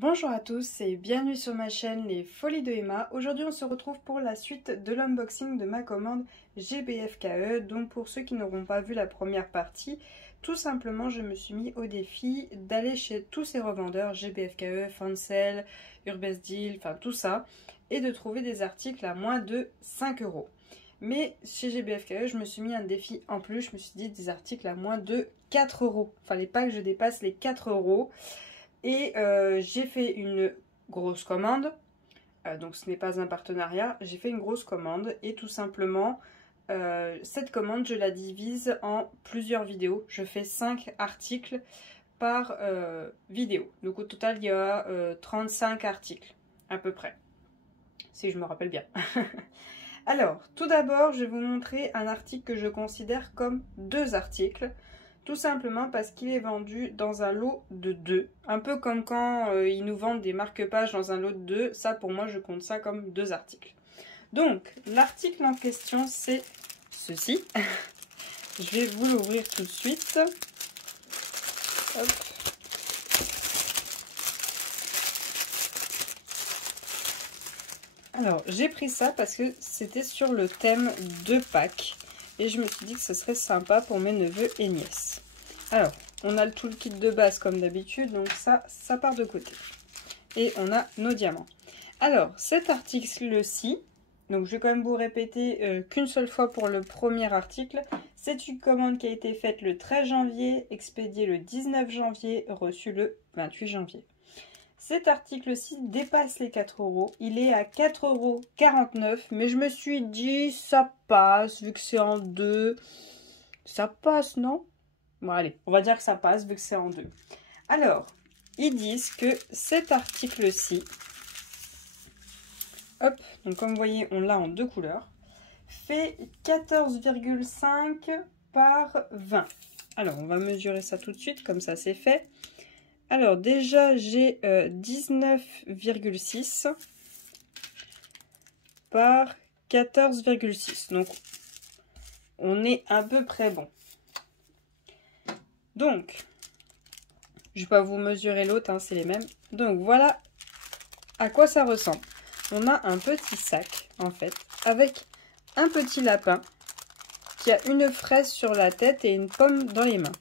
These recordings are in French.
Bonjour à tous et bienvenue sur ma chaîne Les Folies de Emma. Aujourd'hui on se retrouve pour la suite de l'unboxing de ma commande GBFKE. Donc pour ceux qui n'auront pas vu la première partie, tout simplement je me suis mis au défi d'aller chez tous ces revendeurs GBFKE, Fancel, Urbesdeal, enfin tout ça, et de trouver des articles à moins de 5 €. Mais chez GBFKE je me suis mis un défi en plus, je me suis dit des articles à moins de 4 €. Fallait pas que je dépasse les 4 €. Et j'ai fait une grosse commande, donc ce n'est pas un partenariat, j'ai fait une grosse commande et tout simplement cette commande je la divise en plusieurs vidéos. Je fais 5 articles par vidéo, donc au total il y a 35 articles à peu près, si je me rappelle bien. Alors tout d'abord je vais vous montrer un article que je considère comme 2 articles. Tout simplement parce qu'il est vendu dans un lot de 2. Un peu comme quand ils nous vendent des marque-pages dans un lot de 2. Ça, pour moi, je compte ça comme 2 articles. Donc, l'article en question, c'est ceci. Je vais vous l'ouvrir tout de suite. Hop. Alors, j'ai pris ça parce que c'était sur le thème de Pâques. Et je me suis dit que ce serait sympa pour mes neveux et nièces. Alors, on a tout le kit de base comme d'habitude, donc ça part de côté. Et on a nos diamants. Alors, cet article-ci, donc je vais quand même vous répéter qu'une seule fois pour le premier article. C'est une commande qui a été faite le 13 janvier, expédiée le 19 janvier, reçue le 28 janvier. Cet article-ci dépasse les 4 €. Il est à 4,49 €. Mais je me suis dit, ça passe, vu que c'est en 2. Ça passe, non? Bon, allez, on va dire que ça passe, vu que c'est en 2. Alors, ils disent que cet article-ci, hop, donc comme vous voyez, on l'a en 2 couleurs, fait 14,5 par 20. Alors, on va mesurer ça tout de suite, comme ça c'est fait. Alors déjà j'ai 19,6 par 14,6. Donc on est à peu près bon. Donc je ne vais pas vous mesurer l'autre, hein, c'est les mêmes. Donc voilà à quoi ça ressemble. On a un petit sac en fait avec un petit lapin qui a une fraise sur la tête et une pomme dans les mains.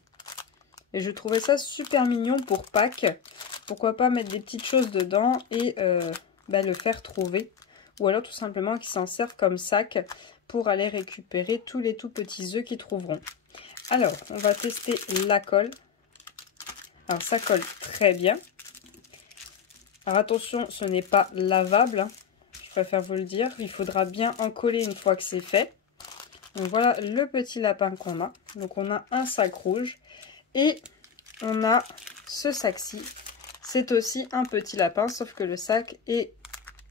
Et je trouvais ça super mignon pour Pâques. Pourquoi pas mettre des petites choses dedans et le faire trouver. Ou alors tout simplement qu'ils s'en servent comme sac pour aller récupérer tous les tout petits œufs qu'ils trouveront. Alors, on va tester la colle. Alors, ça colle très bien. Alors, attention, ce n'est pas lavable. Hein. Je préfère vous le dire. Il faudra bien en coller une fois que c'est fait. Donc, voilà le petit lapin qu'on a. Donc, on a un sac rouge. Et on a ce sac-ci. C'est aussi un petit lapin, sauf que le sac est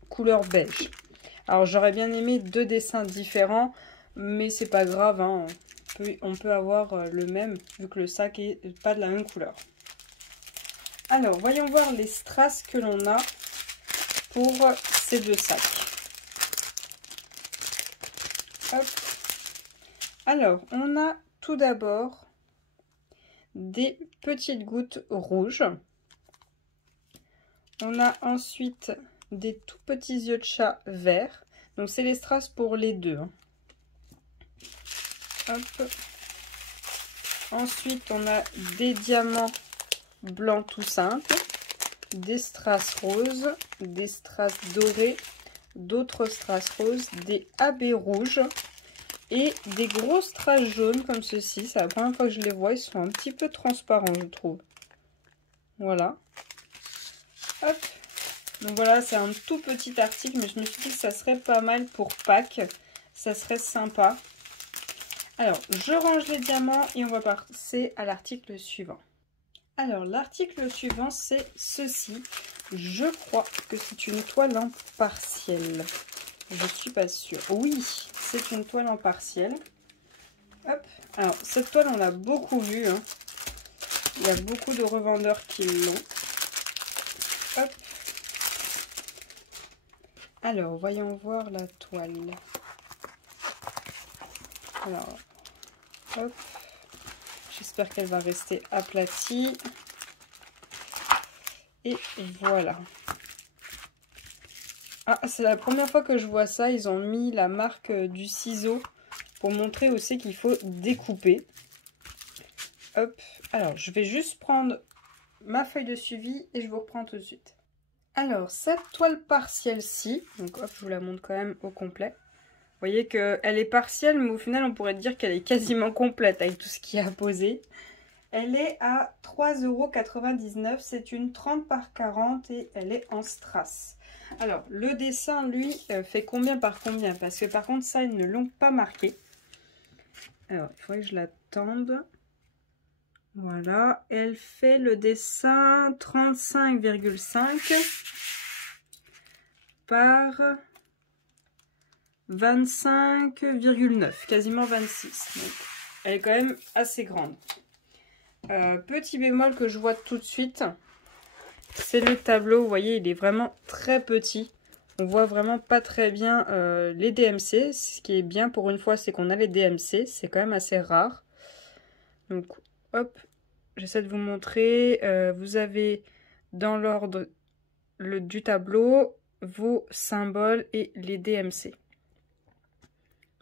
couleur beige. Alors j'aurais bien aimé 2 dessins différents, mais c'est pas grave, hein. On peut avoir le même, vu que le sac est pas de la même couleur. Alors, voyons voir les strass que l'on a pour ces 2 sacs. Hop. Alors, on a tout d'abord des petites gouttes rouges. On a ensuite des tout petits yeux de chat verts. Donc c'est les strass pour les deux. Hein. Hop. Ensuite on a des diamants blancs tout simples, des strass roses, des strass dorés, d'autres strass roses, des AB rouges. Et des gros strass jaunes comme ceci. C'est la première fois que je les vois. Ils sont un petit peu transparents, je trouve. Voilà. Hop. Donc voilà, c'est un tout petit article. Mais je me suis dit que ça serait pas mal pour Pâques. Ça serait sympa. Alors, je range les diamants et on va passer à l'article suivant. Alors, l'article suivant, c'est ceci. Je crois que c'est une toile en partiel. Je suis pas sûre. Oui, c'est une toile en partiel. Hop. Alors, cette toile, on l'a beaucoup vue. Hein. Il y a beaucoup de revendeurs qui l'ont. Hop. Alors, voyons voir la toile. Alors, hop. J'espère qu'elle va rester aplatie. Et voilà. Ah, c'est la première fois que je vois ça. Ils ont mis la marque du ciseau pour montrer aussi qu'il faut découper. Hop. Alors, je vais juste prendre ma feuille de suivi et je vous reprends tout de suite. Alors, cette toile partielle-ci, donc hop, je vous la montre quand même au complet. Vous voyez qu'elle est partielle, mais au final, on pourrait dire qu'elle est quasiment complète avec tout ce qu'il y a à poser. Elle est à 3,99 €. C'est une 30 par 40 et elle est en strass. Alors, le dessin, lui, fait combien par combien? Parce que par contre, ça, ils ne l'ont pas marqué. Alors, il faudrait que je la tende. Voilà, elle fait le dessin 35,5 par 25,9, quasiment 26. Donc, elle est quand même assez grande. Petit bémol que je vois tout de suite, c'est le tableau. Vous voyez, il est vraiment très petit. On voit vraiment pas très bien les DMC. Ce qui est bien pour une fois, c'est qu'on a les DMC. C'est quand même assez rare. Donc, hop, j'essaie de vous montrer. Vous avez dans l'ordre du tableau vos symboles et les DMC.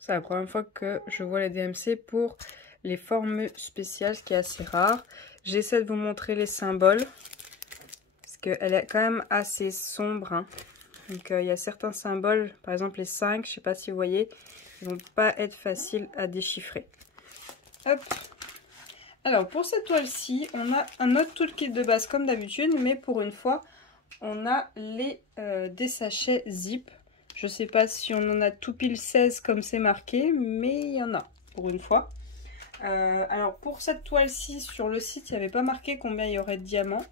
C'est la première fois que je vois les DMC pour les formes spéciales, ce qui est assez rare. J'essaie de vous montrer les symboles, parce qu'elle est quand même assez sombre. Hein. Donc il y a certains symboles, par exemple les 5, je ne sais pas si vous voyez, ils ne vont pas être faciles à déchiffrer. Hop. Alors pour cette toile-ci, on a un autre toolkit de base comme d'habitude, mais pour une fois, on a des sachets zip. Je ne sais pas si on en a tout pile 16 comme c'est marqué, mais il y en a pour une fois. Alors pour cette toile-ci, sur le site, il n'y avait pas marqué combien il y aurait de diamants.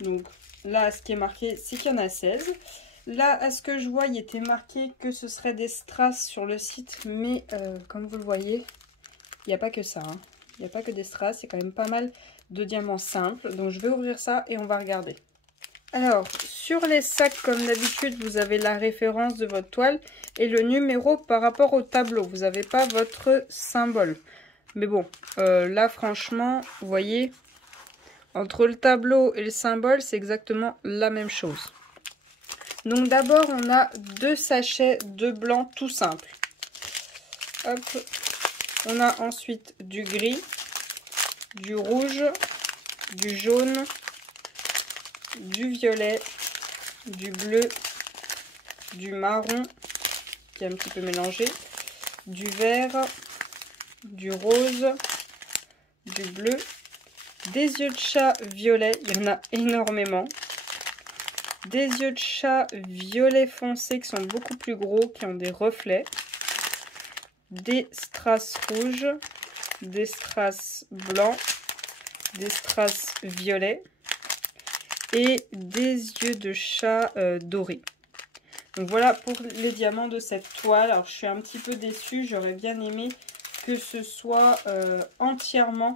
Donc là, ce qui est marqué, c'est qu'il y en a 16. Là, à ce que je vois, il était marqué que ce serait des strass sur le site. Mais comme vous le voyez, il n'y a pas que ça. Hein. Il n'y a pas que des strass, il y a quand même pas mal de diamants simples. Donc je vais ouvrir ça et on va regarder. Alors, sur les sacs, comme d'habitude, vous avez la référence de votre toile et le numéro par rapport au tableau. Vous n'avez pas votre symbole. Mais bon, là, franchement, vous voyez, entre le tableau et le symbole, c'est exactement la même chose. Donc d'abord, on a 2 sachets de blanc tout simple. Hop. On a ensuite du gris, du rouge, du jaune, du violet, du bleu, du marron, qui est un petit peu mélangé, du vert, du rose, du bleu, des yeux de chat violet, il y en a énormément, des yeux de chat violet foncé qui sont beaucoup plus gros, qui ont des reflets, des strass rouges, des strass blancs, des strass violets et des yeux de chat dorés. Donc voilà pour les diamants de cette toile. Alors je suis un petit peu déçue, j'aurais bien aimé que ce soit entièrement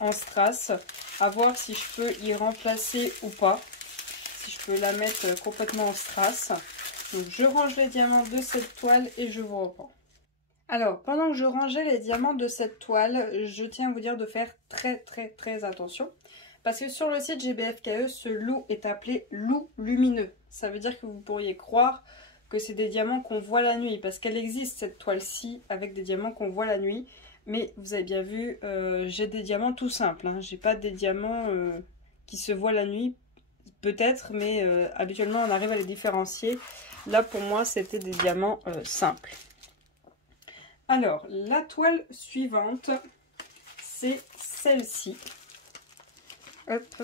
en strass. À voir si je peux y remplacer ou pas. Si je peux la mettre complètement en strass. Donc je range les diamants de cette toile et je vous reprends. Alors pendant que je rangeais les diamants de cette toile, je tiens à vous dire de faire très attention. Parce que sur le site GBFKE, ce loup est appelé loup lumineux. Ça veut dire que vous pourriez croire que c'est des diamants qu'on voit la nuit. Parce qu'elle existe cette toile-ci avec des diamants qu'on voit la nuit. Mais vous avez bien vu, j'ai des diamants tout simples. Hein. J'ai pas des diamants qui se voient la nuit. Peut-être, mais habituellement on arrive à les différencier. Là pour moi c'était des diamants simples. Alors la toile suivante, c'est celle-ci. Hop.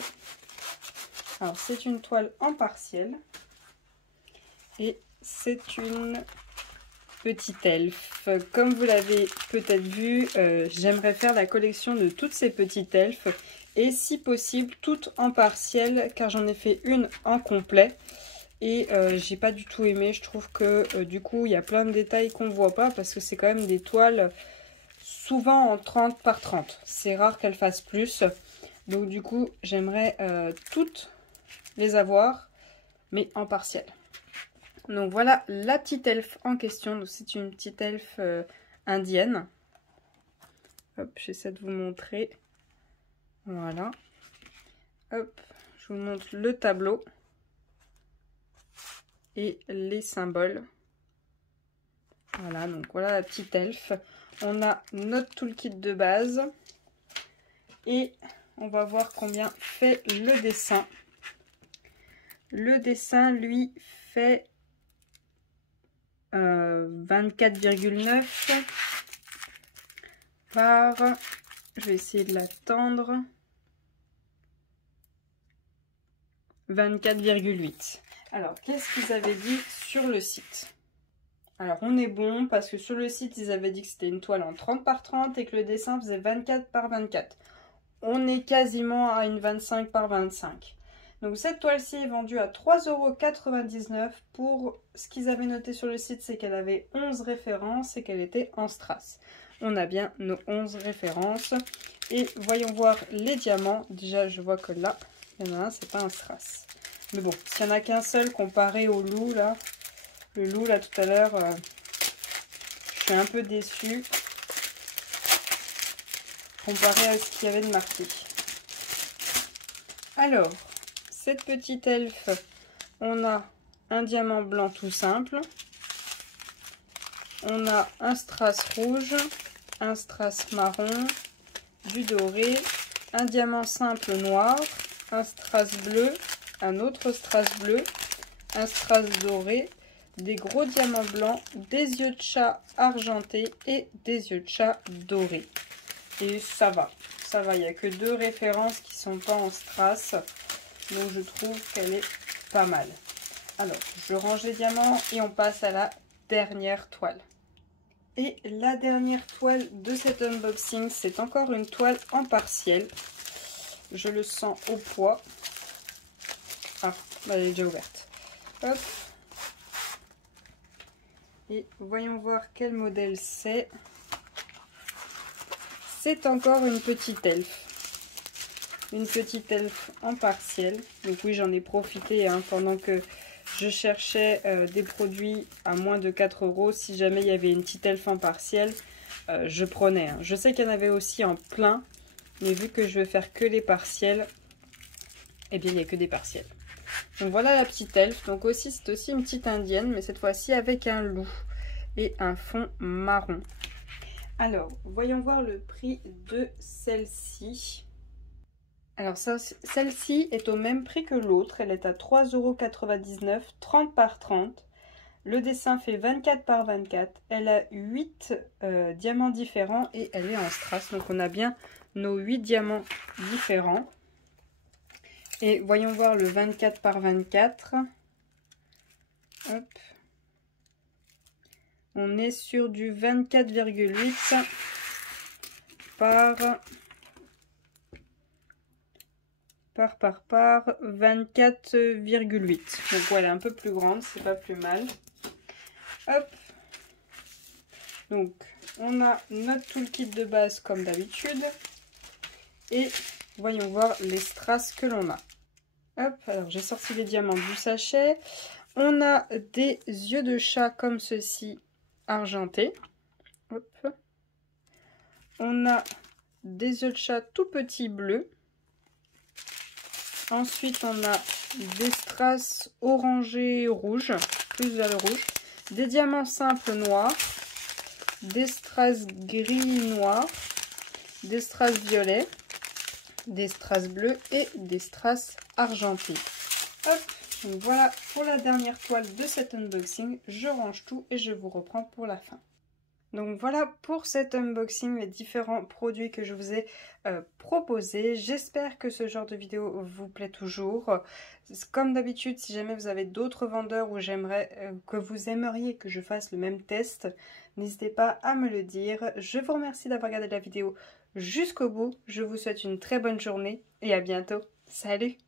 Alors c'est une toile en partiel et c'est une petite elfe. Comme vous l'avez peut-être vu, j'aimerais faire la collection de toutes ces petites elfes et si possible toutes en partiel car j'en ai fait une en complet et j'ai pas du tout aimé. Je trouve que du coup il y a plein de détails qu'on voit pas parce que c'est quand même des toiles souvent en 30 par 30. C'est rare qu'elles fassent plus. Donc du coup, j'aimerais toutes les avoir, mais en partiel. Donc voilà la petite elfe en question. Donc c'est une petite elfe indienne. Hop, j'essaie de vous montrer. Voilà. Hop, je vous montre le tableau et les symboles. Voilà, donc voilà la petite elfe. On a notre toolkit de base et on va voir combien fait le dessin. Le dessin, lui, fait 24,9 par... Je vais essayer de l'attendre. 24,8. Alors, qu'est-ce qu'ils avaient dit sur le site? Alors, on est bon parce que sur le site, ils avaient dit que c'était une toile en 30 par 30 et que le dessin faisait 24 par 24. On est quasiment à une 25 par 25. Donc, cette toile-ci est vendue à 3,99 € pour ce qu'ils avaient noté sur le site, c'est qu'elle avait 11 références et qu'elle était en strass. On a bien nos 11 références. Et voyons voir les diamants. Déjà, je vois que là, il y en a un, c'est pas un strass. Mais bon, s'il n'y en a qu'un seul comparé au loup, là, le loup, là, tout à l'heure, je suis un peu déçue comparé à ce qu'il y avait de marqué. Alors, cette petite elfe, on a un diamant blanc tout simple. On a un strass rouge, un strass marron, du doré, un diamant simple noir, un strass bleu, un autre strass bleu, un strass doré, des gros diamants blancs, des yeux de chat argentés et des yeux de chat dorés. Et ça va, il n'y a que 2 références qui sont pas en strass, donc je trouve qu'elle est pas mal. Alors, je range les diamants et on passe à la dernière toile. Et la dernière toile de cet unboxing, c'est encore une toile en partiel. Je le sens au poids. Ah, elle est déjà ouverte. Hop. Et voyons voir quel modèle c'est. C'est encore une petite elfe. Une petite elfe en partiel. Donc oui, j'en ai profité pendant que je cherchais des produits à moins de 4 €. Si jamais il y avait une petite elfe en partiel, je prenais. Je sais qu'il y en avait aussi en plein. Mais vu que je veux faire que les partiels, eh bien il n'y a que des partiels. Donc voilà la petite elfe. Donc aussi c'est aussi une petite indienne, mais cette fois-ci avec un loup et un fond marron. Alors, voyons voir le prix de celle-ci. Alors celle-ci est au même prix que l'autre. Elle est à 3,99 €, 30 par 30. Le dessin fait 24 par 24. Elle a 8 diamants différents et elle est en strass. Donc on a bien nos 8 diamants différents. Et voyons voir le 24 par 24. Hop. On est sur du 24,8 par 24,8. Donc voilà, un peu plus grande, c'est pas plus mal. Hop. Donc on a notre toolkit de base comme d'habitude. Et voyons voir les strass que l'on a. Hop, alors j'ai sorti les diamants du sachet. On a des yeux de chat comme ceci, argentés. Hop. On a des yeux de chat tout petits bleus. Ensuite, on a des strass orangés rouges, plus vers le rouge. Des diamants simples noirs. Des strass gris noirs. Des strass violets. Des strass bleus et des strass argentés. Hop, donc voilà pour la dernière toile de cet unboxing. Je range tout et je vous reprends pour la fin. Donc voilà pour cet unboxing, les différents produits que je vous ai proposés. J'espère que ce genre de vidéo vous plaît toujours. Comme d'habitude, si jamais vous avez d'autres vendeurs où que vous aimeriez que je fasse le même test, n'hésitez pas à me le dire. Je vous remercie d'avoir regardé la vidéo jusqu'au bout. Je vous souhaite une très bonne journée et à bientôt. Salut!